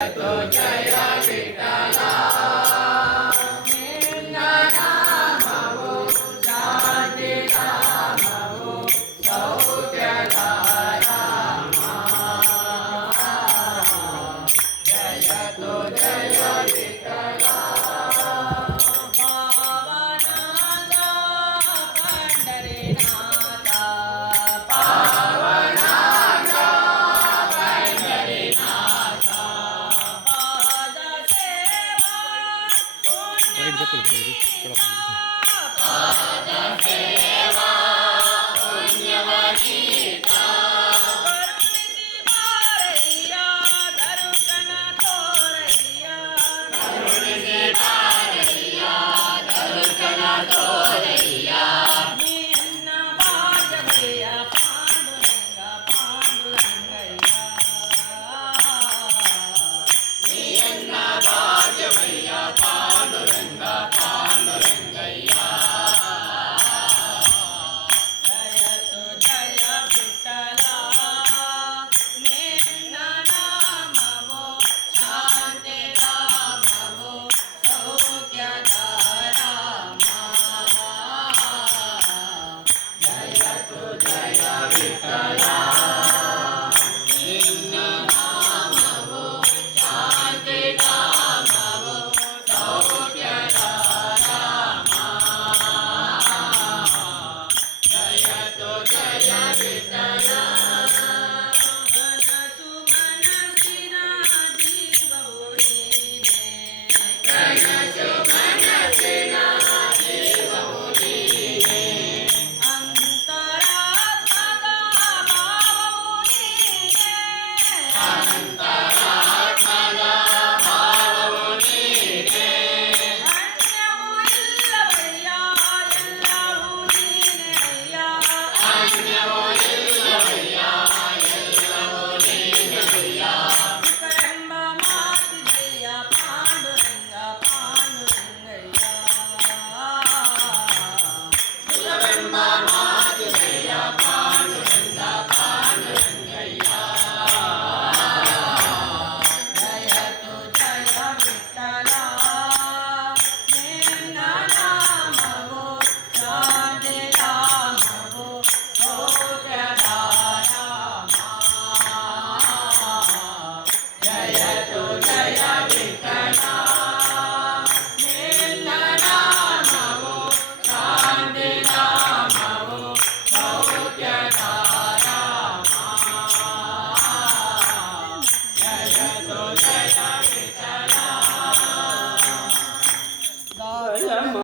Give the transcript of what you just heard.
तो जय विठला नामो शांति नामो सौख्यदारा जय तो जय विठला पावनादा पंढरीनाथा पावनादा पंढरीनाथा पाद सेवा पाद सेवा पुण्यवनीता करुणिसी बारैया दर्शन तोरैया करुणिसी बारैया दर्शन तोरैया निन्न भागवैया पांडुरंग पांडुरंगैया निन्न भागवैया पांडुरंग पांडुरंगैया जय तो जय विठला निन्न नामवो शांति नामवो सौख्यदारा जय तो जय विठला निन्न नामवो शांति नामवो सौख्यदारा जय तो जय विठला मनसु मनसिನ ಜೀವವು ನೀನೆ ಕನಸು ಮನಸ್ಸಿನ ಜೀವವು ನೀನೆ ಅಂತರಾತ್ಮದ ಭಾವವು ನೀನೆ ಅಂತರಾತ್ಮದ ಭಾವವು ನೀನೆ ಅನ್ಯವು ಇಲ್ಲವಯ್ಯ ಎಲ್ಲವೂ ನೀನೆ ಅಯ್ಯ ಅನ್ಯವು ಇಲ್ಲವಯ್ಯ ಎಲ್ಲವೂ ನೀನೆ ಅಯ್ಯ ಸುಖವೆಂಬ ಮಾತಿದೆಯ ಪಾಂಡುರಂಗ ಪಾಂಡುರಂಗಯ್ಯ ಸುಖವೆಂಬ ಮಾತಿದೆಯ ಪಾಂಡುರಂಗ ಪಾಂಡುರಂಗಯ್ಯ ಜಯ तो जय विठला निನ್ನ ನಾಮವೋ ಶಾಂತಿ ನಾಮವೋ ಸೌಖ್ಯದಾರ ಜಯ तो जय विठला